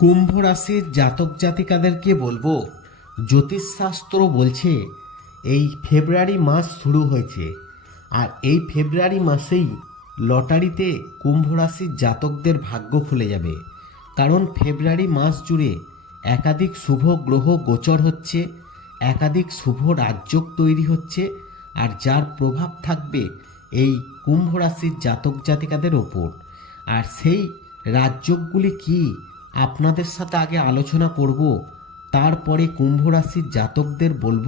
কুম্ভ রাশির জাতক জাতিকাদেরকে বলব, জ্যোতিষশাস্ত্র বলছে, এই ফেব্রুয়ারি মাস শুরু হয়েছে। আর এই ফেব্রুয়ারি মাসেই লটারিতে কুম্ভ রাশির জাতকদের ভাগ্য খুলে যাবে। কারণ ফেব্রুয়ারি মাস জুড়ে একাধিক শুভ গ্রহ গোচর হচ্ছে, একাধিক শুভ রাজযোগ তৈরি হচ্ছে, আর যার প্রভাব থাকবে এই কুম্ভ রাশির জাতক জাতিকাদের ওপর। আর সেই রাজযোগগুলি কি? আপনাদের সাথে আগে আলোচনা করব, তারপরে কুম্ভ রাশির জাতকদের বলব,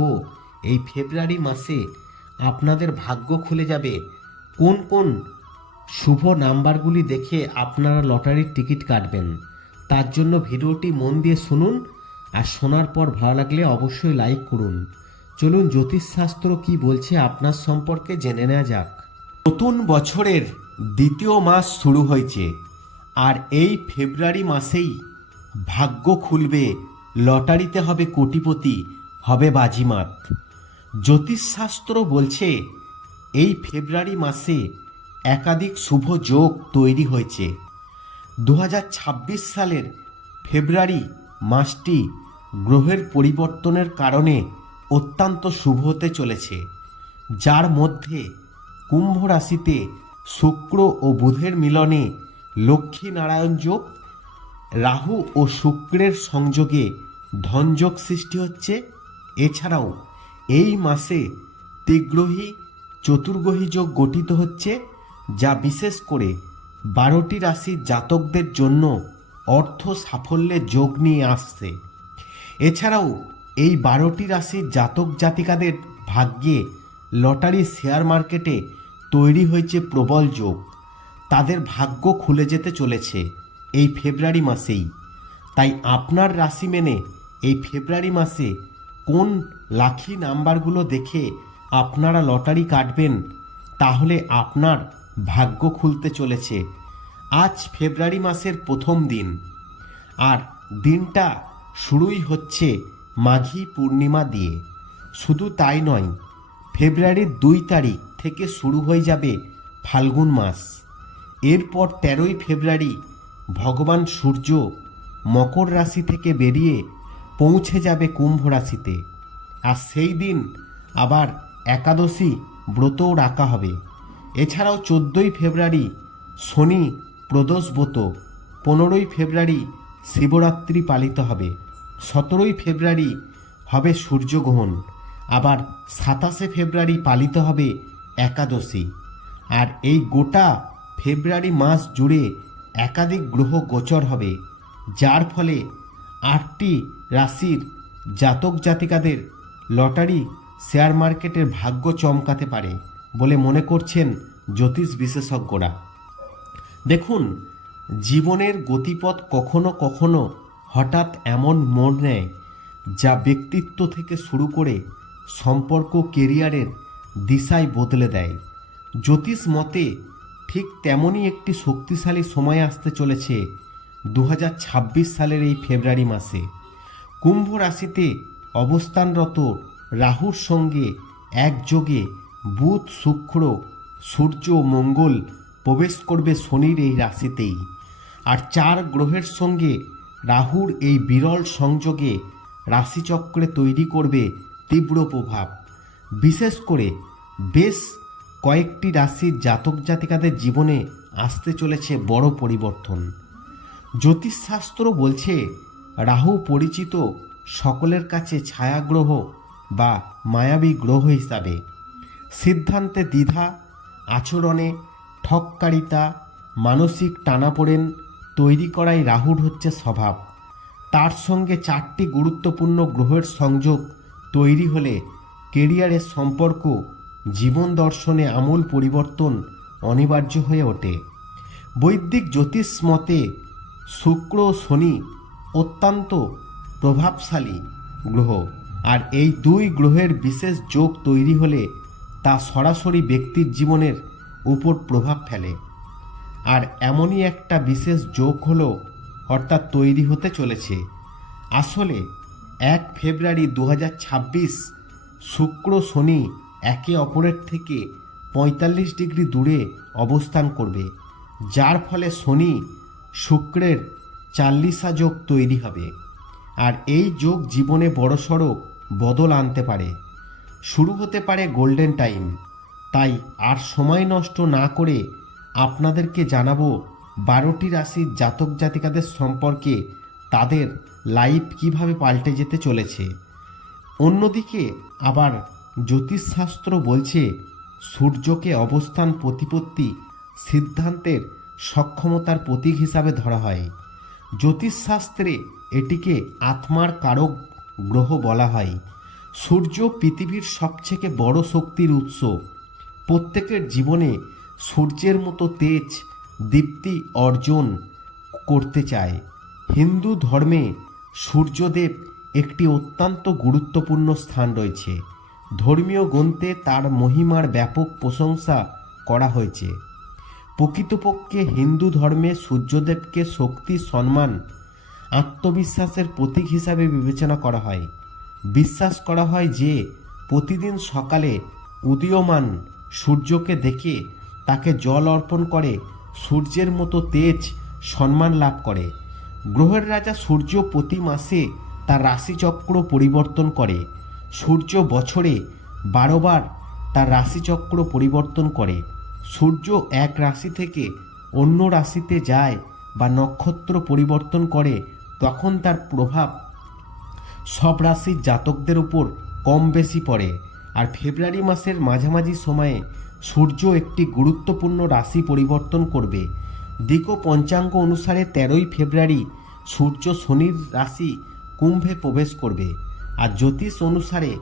এই ফেব্রুয়ারি মাসে আপনাদের ভাগ্য খুলে যাবে। কোন কোন শুভ নাম্বারগুলি দেখে আপনারা লটারির টিকিট কাটবেন, তার জন্য ভিডিওটি মন দিয়ে শুনুন আর শোনার পর ভালো লাগলে অবশ্যই লাইক করুন। চলুন জ্যোতিষশাস্ত্র কি বলছে আপনার সম্পর্কে জেনে নেওয়া যাক। নতুন বছরের দ্বিতীয় মাস শুরু হয়েছে। আর এই ফেব্রুয়ারি মাসেই ভাগ্য খুলবে, লটারিতে হবে কোটিপতি, হবে বাজিমাত। জ্যোতিষশাস্ত্র বলছে, এই ফেব্রুয়ারি মাসে একাধিক শুভ যোগ তৈরি হয়েছে। দু হাজার ছাব্বিশ সালের ফেব্রুয়ারি মাসটি গ্রহের পরিবর্তনের কারণে অত্যন্ত শুভ হতে চলেছে, যার মধ্যে কুম্ভ রাশিতে শুক্র ও বুধের মিলনে লক্ষ্মী নারায়ণ যোগ, রাহু ও শুক্রের সংযোগে ধনযোগ সৃষ্টি হচ্ছে। এছাড়াও এই মাসে ত্রিগ্রহী চতুর্গ্রহী যোগ গঠিত হচ্ছে, যা বিশেষ করে বারোটি রাশির জাতকদের জন্য অর্থ সাফল্যের যোগ নিয়ে আসছে। এছাড়াও এই বারোটি রাশির জাতক জাতিকাদের ভাগ্যে লটারি শেয়ার মার্কেটে তৈরি হয়েছে প্রবল যোগ। তাদের ভাগ্য খুলে যেতে চলেছে এই ফেব্রুয়ারি মাসেই। তাই আপনার রাশি মেনে এই ফেব্রুয়ারি মাসে কোন লাখি নাম্বারগুলো দেখে আপনারা লটারি কাটবেন, তাহলে আপনার ভাগ্য খুলতে চলেছে। আজ ফেব্রুয়ারি মাসের প্রথম দিন। আর দিনটা শুরুই হচ্ছে মাঘী পূর্ণিমা দিয়ে। শুধু তাই নয়, ফেব্রুয়ারির দুই তারিখ থেকে শুরু হয়ে যাবে ফাল্গুন মাস। এরপর তেরোই ফেব্রুয়ারি ভগবান সূর্য মকর রাশি থেকে বেরিয়ে পৌঁছে যাবে কুম্ভ রাশিতে। আর সেই দিন আবার একাদশী ব্রতও রাখা হবে। এছাড়াও চোদ্দোই ফেব্রুয়ারি শনি প্রদোষ ব্রত, পনেরোই ফেব্রুয়ারি শিবরাত্রি পালিত হবে, সতেরোই ফেব্রুয়ারি হবে সূর্যগ্রহণ, আবার সাতাশে ফেব্রুয়ারি পালিত হবে একাদশী। আর এই গোটা ফেব্রুয়ারি মাস জুড়ে একাধিক গ্রহ গোচর হবে, যার ফলে আটটি রাশির জাতক জাতিকাদের লটারি শেয়ার মার্কেটের ভাগ্য চমকাতে পারে বলে মনে করছেন জ্যোতিষ বিশেষজ্ঞরা। দেখুন, জীবনের গতিপথ কখনো কখনো হঠাৎ এমন মোড় নেয় যা ব্যক্তিত্ব থেকে শুরু করে সম্পর্ক কেরিয়ারের দিশায় বদলে দেয়। জ্যোতিষ মতে ঠিক তেমনই একটি শক্তিশালী সময় আসতে চলেছে দু হাজার ছাব্বিশ সালের এই ফেব্রুয়ারি মাসে। কুম্ভ রাশিতে অবস্থানরত রাহুর সঙ্গে একযোগে বুধ, শুক্র, সূর্য মঙ্গল প্রবেশ করবে শনির এই রাশিতেই। আর চার গ্রহের সঙ্গে রাহুর এই বিরল সংযোগে রাশিচক্রে তৈরি করবে তীব্র প্রভাব। বিশেষ করে বেশ কয়েকটি রাশির জাতক জাতিকাদের জীবনে আসতে চলেছে বড় পরিবর্তন। জ্যোতিষশাস্ত্র বলছে, রাহু পরিচিত সকলের কাছে ছায়াগ্রহ বা মায়াবী গ্রহ হিসাবে। সিদ্ধান্তে দ্বিধা, আচরণে ঠককারিতা, মানসিক টানাপোড়েন তৈরি করাই রাহুর হচ্ছে স্বভাব। তার সঙ্গে চারটি গুরুত্বপূর্ণ গ্রহের সংযোগ তৈরি হলে কেরিয়ারের সম্পর্ক জীবন দর্শনে আমূল পরিবর্তন অনিবার্য হয়ে ওঠে। বৈদিক জ্যোতিষ মতে শুক্র শনি অত্যন্ত প্রভাবশালী গ্রহ, আর এই দুই গ্রহের বিশেষ যোগ তৈরি হলে তা সরাসরি ব্যক্তির জীবনের উপর প্রভাব ফেলে। আর এমনই একটা বিশেষ যোগ হলো অর্থাৎ তৈরি হতে চলেছে। আসলে এক ফেব্রুয়ারি দু হাজার ছাব্বিশ শুক্র শনি একে অপরের থেকে পঁয়তাল্লিশ ডিগ্রি দূরে অবস্থান করবে, যার ফলে শনি শুক্রের চাল্লিশা যোগ তৈরি হবে। আর এই যোগ জীবনে বড়সড় বদল আনতে পারে। শুরু হতে পারে গোল্ডেন টাইম। তাই আর সময় নষ্ট না করে আপনাদেরকে জানাব বারোটি রাশির জাতক জাতিকাদের সম্পর্কে তাদের লাইফ কীভাবে পাল্টে যেতে চলেছে। অন্যদিকে আবার জ্যোতিষশাস্ত্র বলছে, সূর্যকে অবস্থান প্রতিপত্তি সিদ্ধান্তের সক্ষমতার প্রতীক হিসাবে ধরা হয়। জ্যোতিষশাস্ত্রে এটিকে আত্মার কারক গ্রহ বলা হয়। সূর্য পৃথিবীর সবথেকে বড় শক্তির উৎস। প্রত্যেকের জীবনে সূর্যের মতো তেজ, দীপ্তি অর্জন করতে চায়। হিন্দু ধর্মে সূর্যদেব একটি অত্যন্ত গুরুত্বপূর্ণ স্থান রয়েছে। ধর্মীয় গ্রন্থে তার মহিমার ব্যাপক প্রশংসা করা হয়েছে। প্রকৃতপক্ষে হিন্দু ধর্মে সূর্যদেবকে শক্তি, সম্মান, আত্মবিশ্বাসের প্রতীক হিসাবে বিবেচনা করা হয়। বিশ্বাস করা হয় যে, প্রতিদিন সকালে উদীয়মান সূর্যকে দেখে তাকে জল অর্পণ করে সূর্যের মতো তেজ সম্মান লাভ করে। গ্রহের রাজা সূর্য প্রতি মাসে তার রাশিচক্র পরিবর্তন করে। সূর্য বছরে বারোবার তার রাশিচক্র পরিবর্তন করে। সূর্য এক রাশি থেকে অন্য রাশিতে যায় বা নক্ষত্র পরিবর্তন করে, তখন তার প্রভাব সব রাশির জাতকদের উপর কম বেশি পড়ে। আর ফেব্রুয়ারি মাসের মাঝামাঝি সময়ে সূর্য একটি গুরুত্বপূর্ণ রাশি পরিবর্তন করবে। দিক পঞ্চাঙ্গ অনুসারে তেরোই ফেব্রুয়ারি সূর্য শনির রাশি কুম্ভে প্রবেশ করবে। আর জ্যোতিষ অনুসারে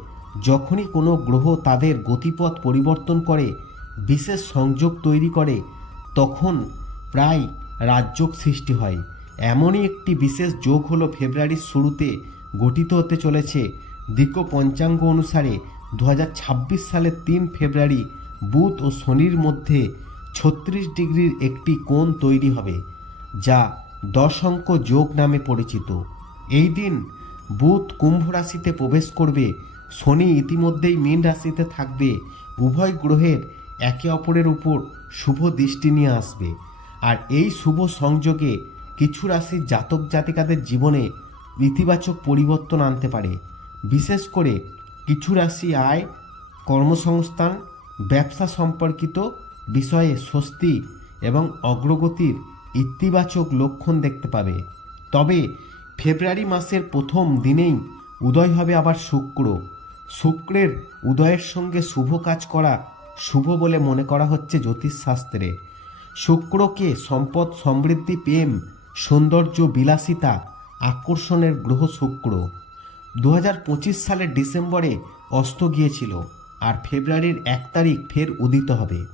যখনই কোনো গ্রহ তাদের গতিপথ পরিবর্তন করে, বিশেষ সংযোগ তৈরি করে, তখন প্রায় রাজযোগ সৃষ্টি হয়। এমনই একটি বিশেষ যোগ হলো ফেব্রুয়ারির শুরুতে গঠিত হতে চলেছে। দিক পঞ্চাঙ্গ অনুসারে দু হাজার ছাব্বিশ সালের তিন ফেব্রুয়ারি বুধ ও শনির মধ্যে ছত্রিশ ডিগ্রির একটি কোণ তৈরি হবে, যা দশ অঙ্ক যোগ নামে পরিচিত। এই দিন বুধ কুম্ভ রাশিতে প্রবেশ করবে। শনি ইতিমধ্যেই মীন রাশিতে থাকবে। উভয় গ্রহের একে অপরের উপর শুভ দৃষ্টি নিয়ে আসবে। আর এই শুভ সংযোগে কিছু রাশির জাতক জাতিকাদের জীবনে ইতিবাচক পরিবর্তন আনতে পারে। বিশেষ করে কিছু রাশি আয়, কর্মসংস্থান, ব্যবসা সম্পর্কিত বিষয়ে স্বস্তি এবং অগ্রগতির ইতিবাচক লক্ষণ দেখতে পাবে। তবে ফেব্রুয়ারি মাসের প্রথম দিনেই উদয় হবে আবার শুক্র। শুক্রের উদয়ের সঙ্গে শুভ কাজ করা শুভ বলে মনে করা হচ্ছে জ্যোতিষশাস্ত্রে। শুক্রকে সম্পদ সমৃদ্ধি প্রেম, সৌন্দর্য বিলাসিতা আকর্ষণের গ্রহ শুক্র। দু হাজার পঁচিশ সালের ডিসেম্বরে অস্ত গিয়েছিল আর ফেব্রুয়ারির এক তারিখ ফের উদিত হবে।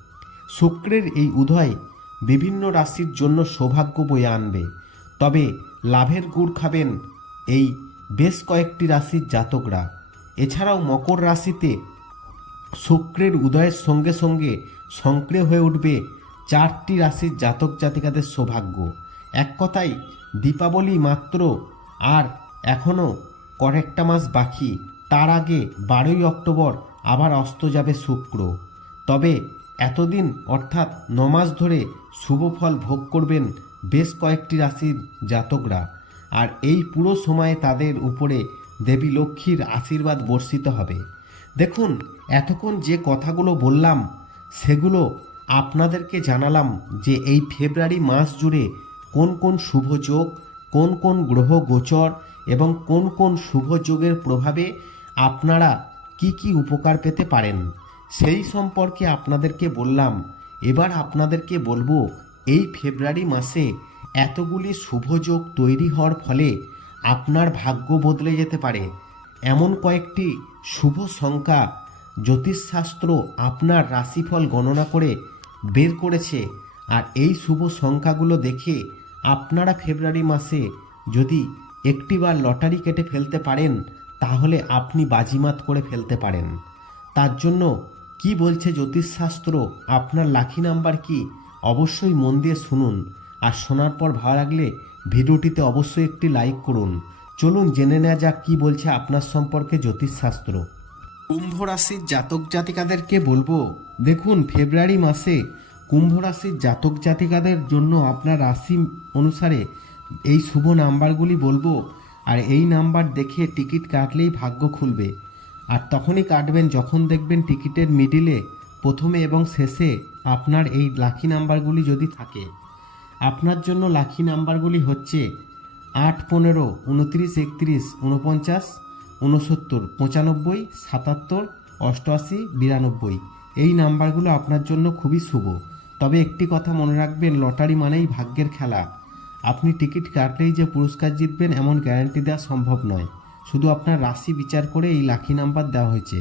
শুক্রের এই উদয় বিভিন্ন রাশির জন্য সৌভাগ্য বয়ে আনবে। তবে লাভের গুড় খাবেন। এই বেশ কয়েকটি রাশির জাতকরা। এছাড়াও মকর রাশিতে শুক্রের উদয়ের সঙ্গে সঙ্গে সক্রিয় হয়ে উঠবে চারটি রাশির জাতক জাতিকাদের সৌভাগ্য। এক কথায়, দীপাবলি মাত্র আর এখনও কয়েকটা মাস বাকি। তার আগে বারোই অক্টোবর আবার অস্ত যাবে শুক্র। তবে এতদিন অর্থাৎ নমাস ধরে শুভ ফল ভোগ করবেন বেশ কয়েকটি রাশির জাতকরা, আর এই পুরো সময়ে তাদের উপরে দেবী লক্ষ্মীর আশীর্বাদ বর্ষিত হবে। দেখুন, এতক্ষণ যে কথাগুলো বললাম, সেগুলো আপনাদেরকে জানালাম যে এই ফেব্রুয়ারি মাস জুড়ে কোন কোন শুভ যোগ, কোন কোন গ্রহ গোচর এবং কোন কোন শুভ যোগের প্রভাবে আপনারা কি কি উপকার পেতে পারেন, সেই সম্পর্কে আপনাদেরকে বললাম। এবার আপনাদেরকে বলব এই ফেব্রুয়ারি মাসে এতগুলি শুভ যোগ তৈরি হওয়ার ফলে আপনার ভাগ্য বদলে যেতে পারে। এমন কয়েকটি শুভ সংখ্যা জ্যোতিষশাস্ত্র আপনার রাশিফল গণনা করে বের করেছে। আর এই শুভ সংখ্যাগুলো দেখে আপনারা ফেব্রুয়ারি মাসে যদি একটিবার লটারি কেটে ফেলতে পারেন, তাহলে আপনি বাজিমাত করে ফেলতে পারেন। তার জন্য কি বলছে জ্যোতিষশাস্ত্র? আপনার লাখি নাম্বার কি? অবশ্যই মন দিয়ে শুনুন। আর শোনার পর ভালো লাগলে ভিডিওটিতে অবশ্যই একটি লাইক করুন। চলুন জেনে নেওয়া যাক কি বলছে আপনার সম্পর্কে জ্যোতিষশাস্ত্র। কুম্ভ রাশির জাতক জাতিকাদেরকে বলব, দেখুন ফেব্রুয়ারি মাসে কুম্ভ রাশির জাতক জাতিকাদের জন্য আপনার রাশি অনুসারে এই শুভ নাম্বারগুলি বলব। আর এই নাম্বার দেখে টিকিট কাটলেই ভাগ্য খুলবে। আর তখনই কাটবেন যখন দেখবেন টিকিটের মিডিলে প্রথমে এবং শেষে আপনার এই লাকি নাম্বারগুলি যদি থাকে, আপনার জন্য লাকি নাম্বারগুলি হচ্ছে আট পনেরো, উনত্রিশ, একত্রিশ, উনপঞ্চাশ, উনসত্তর, পঁচানব্বই, সাতাত্তর, অষ্টআশি, বিরানব্বই। এই নাম্বারগুলো আপনার জন্য খুবই শুভ। তবে একটি কথা মনে রাখবেন, লটারি মানেই ভাগ্যের খেলা। আপনি টিকিট কাটলেই যে পুরস্কার জিতবেন এমন গ্যারান্টি দেওয়া সম্ভব নয়। শুধু আপনার রাশি বিচার করে এই লাকি নাম্বার দেওয়া হয়েছে।